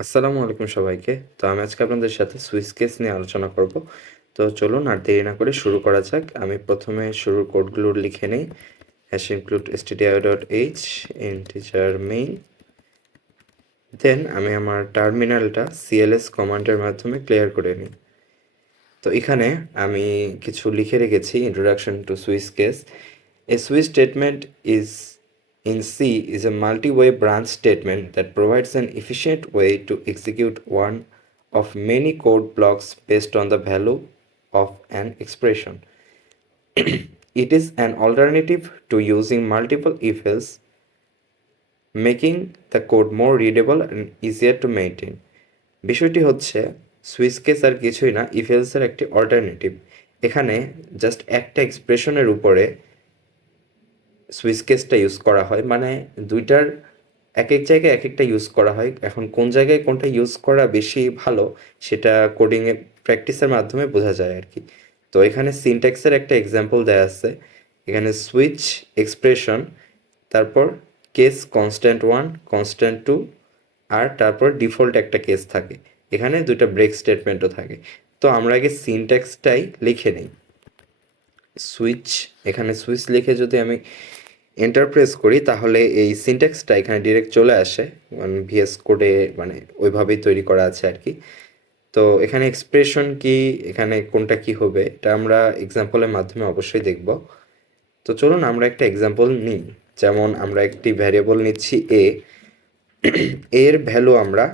আসসালামু আলাইকুম সবাইকে। তো আমি আজকে আপনাদের সাথে সুইচ কেস নিয়ে আলোচনা করব। তো চলুন আর দেরি না করে শুরু করা যাক। আমি প্রথমে শুরুর কোডগুলো লিখে নিই। Hash include stdio.h integer main. Then আমি আমার টার্মিনালটা cls কমান্ডের মাধ্যমে ক্লিয়ার করে নিই। তো এখানে আমি কিছু লিখে রেখেছি introduction to switch case. A switch statement is in C is a multi-way branch statement that provides an efficient way to execute one of many code blocks based on the value of an expression. It is an alternative to using multiple if-else, making the code more readable and easier to maintain. বিষয়টি হচ্ছে switch case আর কিছুই না, if এলসের একটি alternative. এখানে just একটা এক্সপ্রেশনের উপরে switch কেসটা ইউজ করা হয়, মানে দুইটার এক এক জায়গায় এক একটা ইউজ করা হয়। এখন কোন জায়গায় কোনটা ইউজ করা বেশি ভালো সেটা কোডিংয়ে প্র্যাকটিসের মাধ্যমে বোঝা যায় আর কি। তো এখানে সিনট্যাক্সের একটা এক্সাম্পল দেওয়া আছে। এখানে সুইচ এক্সপ্রেশন, তারপর কেস কনস্ট্যান্ট 1 কনস্ট্যান্ট 2 আর তারপর ডিফল্ট একটা কেস থাকে। এখানে দুইটা ব্রেক স্টেটমেন্টও থাকে। তো আমরা আগে সিনট্যাক্সটাই লিখে নিই। সুইচ, এখানে সুইচ লিখে যদি আমি এন্টার প্রেস করি তাহলে এই সিনট্যাক্সটা এখানে ডিরেক্ট চলে আসে, মানে ভিএস কোডে মানে ওইভাবেই তৈরি করা আছে আর কি। তো এখানে এক্সপ্রেশন কি, এখানে কোনটা কি হবে এটা আমরা এক্সাম্পলের মাধ্যমে অবশ্যই দেখব। তো চলুন আমরা একটা এক্সাম্পল নিই। যেমন আমরা একটি ভ্যারিয়েবল নিচ্ছি এ, এর ভ্যালু আমরা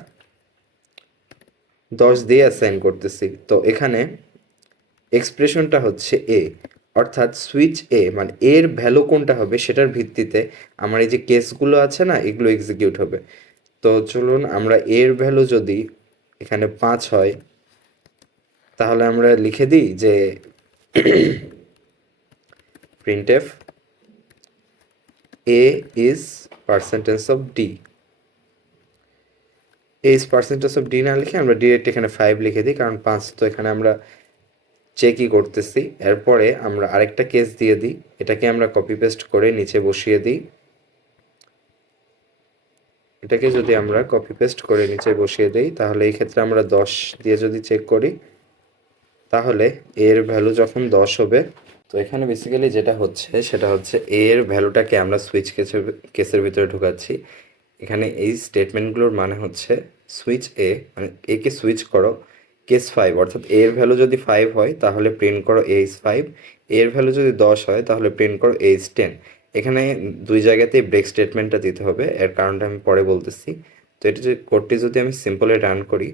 10 দিয়ে অ্যাসাইন করতেছি। তো এখানে এক্সপ্রেশনটা হচ্ছে এ, অর্থাৎ সুইচ এ মানে এর ভ্যালু কোনটা হবে সেটার ভিত্তিতে আমার এই যে কেসগুলো আছে না এগুলো এক্সিকিউট হবে। তো চলুন আমরা এর ভ্যালু যদি এখানে 5 হয় তাহলে আমরা লিখে দিই যে printf a is percentage of d। a is percentage of d না লিখে আমরা ডিরেক্ট এখানে 5 লিখে দিই, কারণ 5 তো এখানে আমরা চেকই করতেছি। এরপরে আমরা আরেকটা কেস দিয়ে দিই, এটাকে আমরা কপি পেস্ট করে নিচে বসিয়ে দিই। এটাকে যদি আমরা কপি পেস্ট করে নিচে বসিয়ে দিই তাহলে এই ক্ষেত্রে আমরা 10 দিয়ে যদি চেক করি তাহলে এর ভ্যালু যখন 10 হবে, তো এখানে বেসিক্যালি যেটা হচ্ছে সেটা হচ্ছে এর ভ্যালুটাকে আমরা সুইচ কেসের ভিতরে ঢুকাচ্ছি। এখানে এই স্টেটমেন্টগুলোর মানে হচ্ছে সুইচ এ মানে একে সুইচ করো কেস 5, অর্থাৎ এর ভ্যালু যদি 5 হয় তাহলে প্রিন্ট করো এ ইজ 5, এর ভ্যালু যদি 10 হয় তাহলে প্রিন্ট করো এ ইজ 10। এখানে দুই জায়গাতেই ব্রেক স্টেটমেন্টটা দিতে হবে, এর কারণটা আমি পরে বলতেছি। তো এটা যে কোডটি যদি আমি সিম্পলি রান করি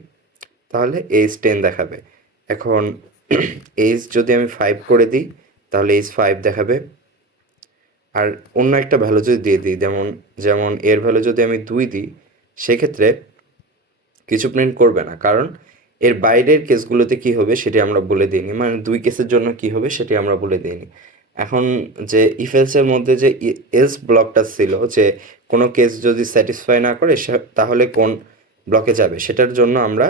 তাহলে এ ইজ 10 দেখাবে। এখন এইজ যদি আমি 5 করে দিই তাহলে এইজ 5 দেখাবে। আর অন্য একটা ভ্যালু যদি দিয়ে দিই, যেমন যেমন এর ভ্যালু যদি আমি 2 দিই সেক্ষেত্রে কিছু প্রিন্ট করবে না, কারণ এর বাইরের কেসগুলোতে কি হবে সেটি আমরা বলে দিইনি, মানে 2 কেসের জন্য কি হবে সেটি আমরা বলে দিইনি। এখন যে ইফ এলসের মধ্যে যে এলস ব্লকটা ছিল, যে কোনো কেস যদি স্যাটিসফাই না করে তাহলে কোন ব্লকে যাবে সেটার জন্য আমরা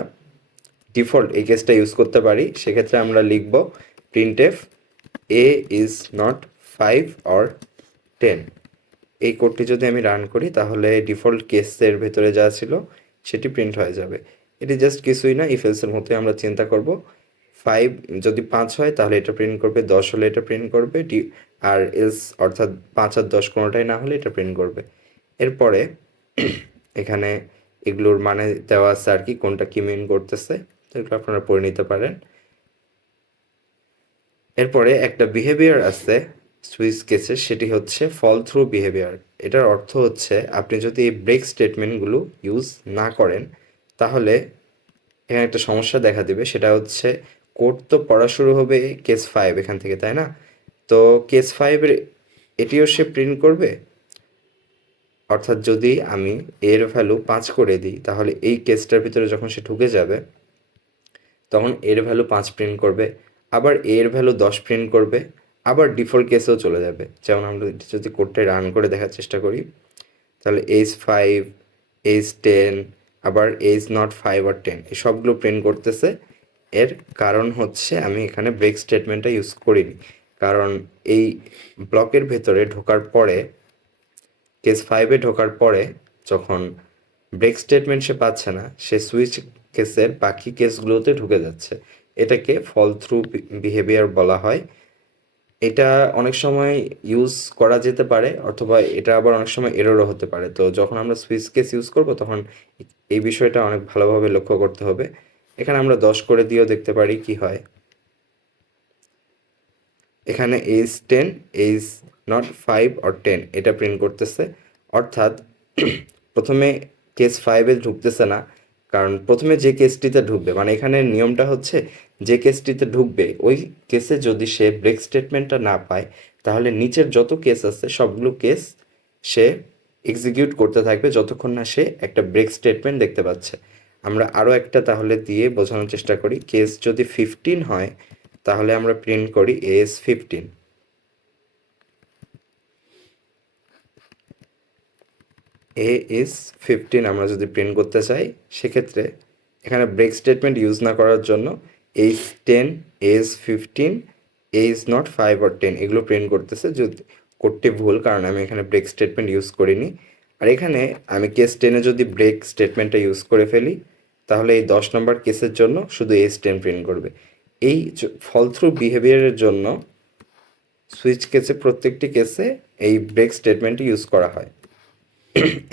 ডিফল্ট এই কেসটা ইউজ করতে পারি। সেক্ষেত্রে আমরা লিখব printf a is not 5 or 10। এই কোডটি যদি আমি রান করি তাহলে ডিফল্ট কেসের ভেতরে যা ছিল সেটি প্রিন্ট হয়ে যাবে। এটি জাস্ট কিছুই না, ইফ এলসের মতোই আমরা চিন্তা করব। 5 যদি 5 হয় তাহলে এটা প্রিন্ট করবে, 10 হলে এটা প্রিন্ট করবে, আর এলস অর্থাৎ 5 আর 10 কোনোটাই না হলে এটা প্রিন্ট করবে। এরপরে এখানে এগুলোর মানে দেওয়া আছে আর কি, কোনটা কি মিন করতেছে, এগুলো আপনারা পড়ে নিতে পারেন। এরপরে একটা বিহেভিয়ার আছে সুইচ কেসের, সেটি হচ্ছে ফল থ্রু বিহেভিয়ার। এটার অর্থ হচ্ছে আপনি যদি এই ব্রেক স্টেটমেন্টগুলো ইউজ না করেন তাহলে এখানে একটা সমস্যা দেখা দেবে। সেটা হচ্ছে কোড তো পড়া শুরু হবে কেস 5 এখান থেকে, তাই না? তো কেস 5-এর এটিও সে প্রিন্ট করবে, অর্থাৎ যদি আমি এর ভ্যালু 5 করে দিই তাহলে এই কেসটার ভিতরে যখন সে ঢুকে যাবে তখন এর ভ্যালু 5 প্রিন্ট করবে, আবার এর ভ্যালু 10 প্রিন্ট করবে, আবার ডিফল্ট কেসেও চলে যাবে। যেমন আমরা যদি কোডটা রান করে দেখার চেষ্টা করি তাহলে এইজ 5, এইজ 10, আবার এইজ নট 5 আর 10 এই সবগুলো প্রিন্ট করতেছে। এর কারণ হচ্ছে আমি এখানে ব্রেক স্টেটমেন্টটা ইউজ করিনি, কারণ এই ব্লকের ভেতরে ঢোকার পরে কেস 5-এ ঢোকার পরে যখন ব্রেক স্টেটমেন্ট সে পাচ্ছে না, সে সুইচ কেসের বাকি কেসগুলোতে ঢুকে যাচ্ছে। এটাকে ফল থ্রু বিহেভিয়ার বলা হয়। এটা অনেক সময় ইউজ করা যেতে পারে, অথবা এটা আবার অনেক সময় এররও হতে পারে। তো যখন আমরা সুইচ কেস ইউজ করব তখন এই বিষয়টা অনেক ভালোভাবে লক্ষ্য করতে হবে। এখানে আমরা 10 করে দিয়েও দেখতে পারি কি হয়। এখানে এইজ 10 এইজ নট 5 অর 10 এটা প্রিন্ট করতেছে, অর্থাৎ প্রথমে কেস 5-এ ঢুকতেছে না, কারণ প্রথমে যে কেসটিতে ঢুকবে, মানে এখানে নিয়মটা হচ্ছে যে কেসটিতে ঢুকবে ওই কেসে যদি সে ব্রেক স্টেটমেন্টটা না পায়, তাহলে নিচের যত কেস আছে সবগুলো কেস সে এক্সিকিউট করতে থাকবে যতক্ষণ না সে একটা ব্রেক স্টেটমেন্ট দেখতে পাচ্ছে। আমরা আরও একটা তাহলে দিয়ে বোঝানোর চেষ্টা করি। কেস যদি 15 হয় তাহলে আমরা প্রিন্ট করি এস 15। এ ইজ 15 আমরা যদি প্রিন্ট করতে চাই, সেক্ষেত্রে এখানে ব্রেক স্টেটমেন্ট ইউজ না করার জন্য age 10 age 15 age not 5 or 10 এগুলো প্রিন্ট করতেছে। যদি কোডটি ভুল, কারণ আমি এখানে ব্রেক স্টেটমেন্ট ইউজ করিনি। আর এখানে আমি কেস 10-এ যদি ব্রেক স্টেটমেন্টটা ইউজ করে ফেলি, তাহলে এই 10 নম্বর কেসের জন্য শুধু এজ 10 প্রিন্ট করবে। এই ফল থ্রু বিহেভিয়ারের জন্য সুইচ কেসে প্রত্যেকটি কেসে এই ব্রেক স্টেটমেন্টটি ইউজ করা হয়।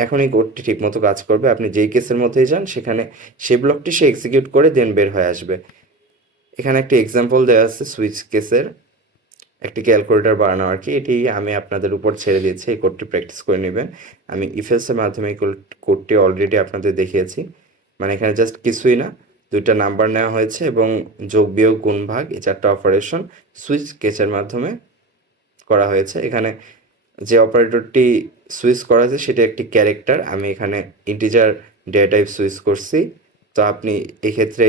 এখন এই কোডটি ঠিকমতো কাজ করবে। আপনি যেই কেসের মধ্যেই যান সেখানে সেই ব্লকটি সে এক্সিকিউট করে দেন বের হয়ে আসবে। এখানে একটি এক্সাম্পল দেওয়া আছে সুইচ কেসের, একটি ক্যালকুলেটর বানানো আর কি। এটি আমি আপনাদের উপর ছেড়ে দিয়েছি, এই কোডটি প্র্যাকটিস করে নেবেন। আমি ইফেলসের মাধ্যমে এই কোডটি অলরেডি আপনাদের দেখিয়েছি। মানে এখানে জাস্ট কিছুই না, দুইটা নাম্বার নেওয়া হয়েছে এবং যোগ বিয়োগ গুণ ভাগ এই 4টা অপারেশন সুইচ কেসের মাধ্যমে করা হয়েছে। এখানে যে অপারেটরটি সুইচ করা আছে সেটা একটি ক্যারেক্টার, আমি এখানে ইন্টিজার ডেটা টাইপ সুইচ করছি। তো আপনি এক্ষেত্রে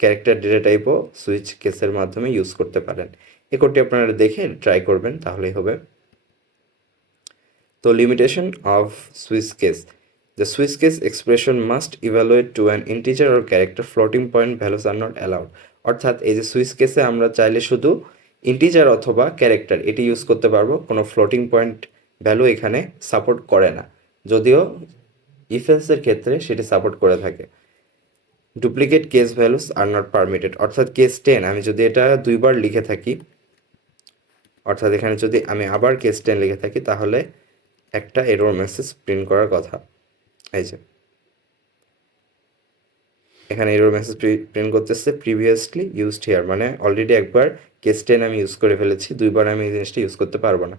ক্যারেক্টার ডেটা টাইপও সুইচ কেসের মাধ্যমে ইউজ করতে পারেন। এই কোডটি আপনারা দেখে ট্রাই করবেন, তাহলেই হবে। তো limitation off switch case: the switch case expression must evaluate to an integer or character, floating point values are not allowed। অর্থাৎ এই যে সুইচ কেসে আমরা চাইলে শুধু ইন্টিজার অথবা ক্যারেক্টার এটি ইউজ করতে পারবো, কোনো ফ্লোটিং পয়েন্ট ভ্যালু এখানে সাপোর্ট করে না, যদিও ইফেলসের ক্ষেত্রে সেটি সাপোর্ট করে থাকে। Duplicate case values are not permitted, অর্থাৎ কেস 10 আমি যদি এটা দুইবার লিখে থাকি, অর্থাৎ এখানে যদি আমি আবার কেস 10 লিখে থাকি, তাহলে একটা এরর মেসেজ প্রিন্ট করার কথা। এই যে এখানে এরর মেসেজ প্রিন্ট করতেছে প্রিভিয়াসলি ইউজড হিয়ার, মানে অলরেডি একবার কেস 10 আমি ইউজ করে ফেলেছি, দুইবার আমি এই জিনিসটা ইউজ করতে পারবো না।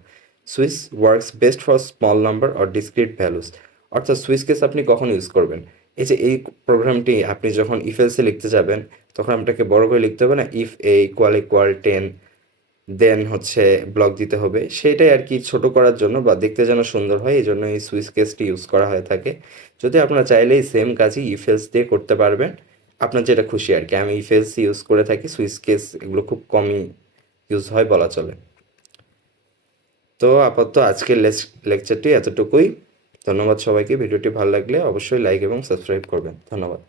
Switch works best for small number or discrete values, অর্থাৎ সুইচ কেস আপনি কখন ইউজ করবেন? এই যে এই প্রোগ্রামটি আপনি যখন ইফেলসে লিখতে যাবেন তখন আপনাকে বড় করে লিখতে হবে না, ইফ এ ইকুয়াল 10 দেন হচ্ছে ব্লক দিতে হবে, সেইটাই আর কি ছোট করার জন্য বা দেখতে যেন সুন্দর হয়, এই জন্য এই সুইচ কেসটি ইউজ করা হয়ে থাকে। যদি আপনারা চাইলে এই সেম কাজই ইফেলস দিয়ে করতে পারবেন, আপনার যেটা খুশি আর কি। আমি ইফেলস ইউজ করে থাকি, সুইচ কেস এগুলো খুব কমই ইউজ হয় বলা চলে। তো আপাতত আজকের লেকচারটি এতটুকুই। ধন্যবাদ সবাইকে। ভিডিওটি ভালো লাগলে অবশ্যই লাইক এবং সাবস্ক্রাইব করবেন। ধন্যবাদ।